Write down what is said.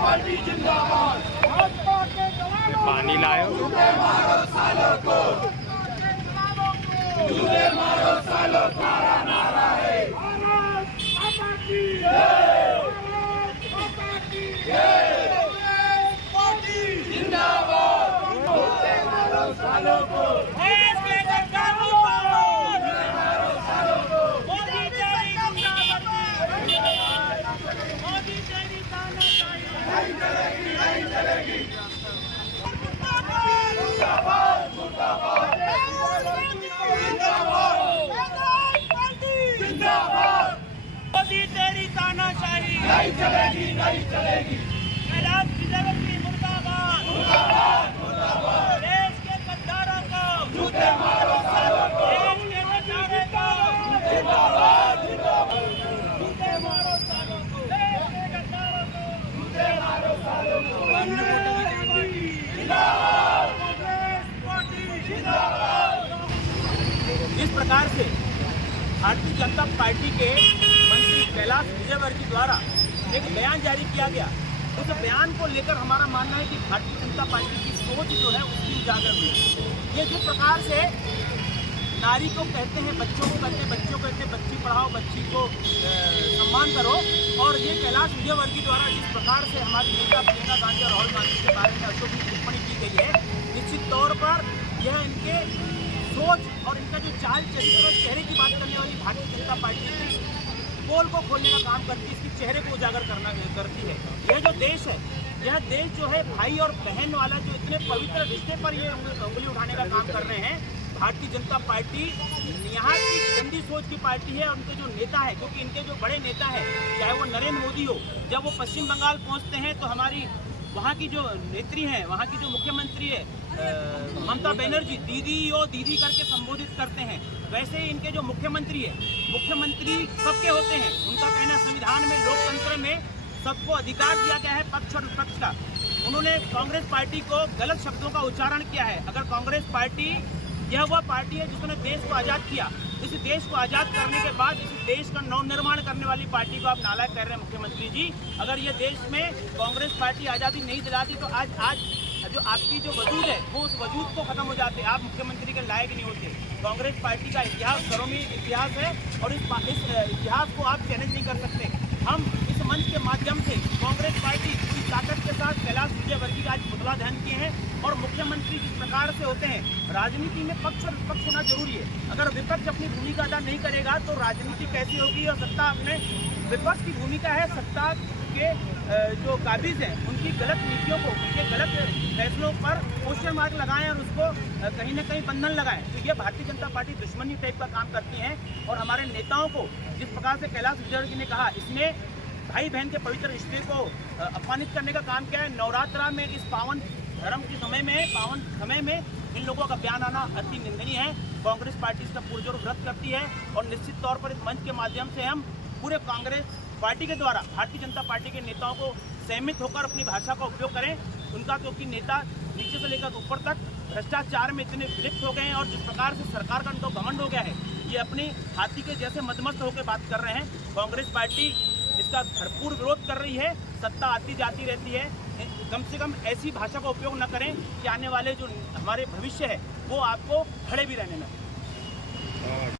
Party जिंदाबाद। भाजपा के जवानों पानी लायो। जूते मारो सालों को, जूते मारो सालों का नारा है। भारत माता की जय, भारत माता की जय। पार्टी जिंदाबाद। जूते मारो सालों को, देश के सरकारों को, जूते मारो सालों को, मोदी तेरी गुंडागर्दी, मोदी तेरी तानाशाही, नहीं चलेगी, नहीं चलेगी। मुर्दाबाद, मुर्दाबाद, मुर्दाबाद, जिंदाबाद। मोदी तेरी तानाशाही, नहीं चलेगी, नहीं चलेगी। कैलाश विजयवर्गीय मुर्दाबाद, मुर्दाबाद, मुर्दाबाद। देश के गद्दारों को, जूते मारो सालों को, देश के गद्दारों को, जिंदाबाद, जिंदाबाद। जूते मारो सालों को, देश के गद्दारों को, जूते मारो सालों को, जिंदाबाद, कांग्रेस पार्टी जिंदाबाद। इस प्रकार से भारतीय जनता पार्टी के मंत्री कैलाश विजयवर्गीय द्वारा एक बयान जारी किया गया। उस बयान को लेकर हमारा मानना है कि भारतीय जनता पार्टी की सोच जो है उसकी उजागर हुई। ये जिस प्रकार से नारी को कहते हैं, बच्चों को कहते हैं, बच्चों को कहते हैं बच्ची पढ़ाओ, बच्ची को सम्मान करो, और ये कैलाश विजयवर्गीय द्वारा जिस प्रकार से हमारी नेता प्रियंका गांधी और राहुल गांधी के बारे में अशोभनीय टिप्पणी की गई है, निश्चित तौर पर यह इनके सोच और इनका जो चाल चरित्र और चेहरे की बात करने वाली भारतीय जनता पार्टी की पोल को खोलने का काम करती है, इसके चेहरे को उजागर करती है। यह जो देश है, यह देश जो है भाई और बहन वाला जो इतने पवित्र रिश्ते पर ये उंगली उठाने का काम कर रहे हैं, भारतीय जनता पार्टी यहाँ की गंदी सोच की पार्टी है। और उनके जो नेता है, क्योंकि इनके जो बड़े नेता है, चाहे वो नरेंद्र मोदी हो, जब वो पश्चिम बंगाल पहुँचते हैं तो हमारी वहाँ की जो नेत्री हैं, वहाँ की जो मुख्यमंत्री है ममता बनर्जी, दीदी ओ दीदी करके संबोधित करते हैं। वैसे ही इनके जो मुख्यमंत्री है, मुख्यमंत्री सबके होते हैं। उनका कहना संविधान में, लोकतंत्र में सबको अधिकार दिया गया है पक्ष और विपक्ष का। उन्होंने कांग्रेस पार्टी को गलत शब्दों का उच्चारण किया है। अगर कांग्रेस पार्टी यह वह पार्टी है जिसने देश को आज़ाद किया, इस देश को आज़ाद करने के बाद इस देश का नवनिर्माण करने वाली पार्टी को आप नालायक कह रहे हैं मुख्यमंत्री जी। अगर ये देश में कांग्रेस पार्टी आज़ादी नहीं दिलाती तो आज जो आपकी जो वजूद है वो उस वजूद को खत्म हो जाते, आप मुख्यमंत्री के लायक नहीं होते। कांग्रेस पार्टी का इतिहास करोमी इतिहास है और इस इतिहास को आप चैलेंज नहीं कर सकते। हम इस मंच के माध्यम से कांग्रेस पार्टी की ताकत के साथ कैलाश विजयवर्गीय का आज पुतला दहन किए हैं। और मुख्यमंत्री जिस प्रकार से होते हैं, राजनीति में पक्ष और विपक्ष होना जरूरी है। अगर विपक्ष अपनी भूमिका अदा नहीं करेगा तो राजनीति कैसी होगी। और सत्ता अपने विपक्ष की भूमिका है सत्ता के जो काबिज हैं उनकी गलत नीतियों को, उनके गलत फैसलों पर क्वेश्चन मार्क लगाएं और उसको कहीं ना कहीं बंधन लगाएं। तो ये भारतीय जनता पार्टी दुश्मनी टाइप का काम करती है। और हमारे नेताओं को जिस प्रकार से कैलाश विजयवर्गीय ने कहा, इसने भाई बहन के पवित्र रिश्ते को अपमानित करने का काम किया है। नवरात्रा में इस पावन धर्म के समय में, पावन समय में इन लोगों का बयान आना अति निंदनीय है। कांग्रेस पार्टी इसका पुरजोर विरोध करती है और निश्चित तौर पर इस मंच के माध्यम से हम पूरे कांग्रेस पार्टी के द्वारा भारतीय जनता पार्टी के नेताओं को सहमत होकर अपनी भाषा का उपयोग करें। उनका क्योंकि नेता नीचे से लेकर ऊपर तक भ्रष्टाचार में इतने विलिप्त हो गए हैं और जिस प्रकार से सरकार का उनको घमंड हो गया है, ये अपनी हाथी के जैसे मदमस्त होकर बात कर रहे हैं। कांग्रेस पार्टी इसका भरपूर विरोध कर रही है। सत्ता आती जाती रहती है, कम से कम ऐसी भाषा का उपयोग न करें कि आने वाले जो हमारे भविष्य है वो आपको खड़े भी रहने लगे।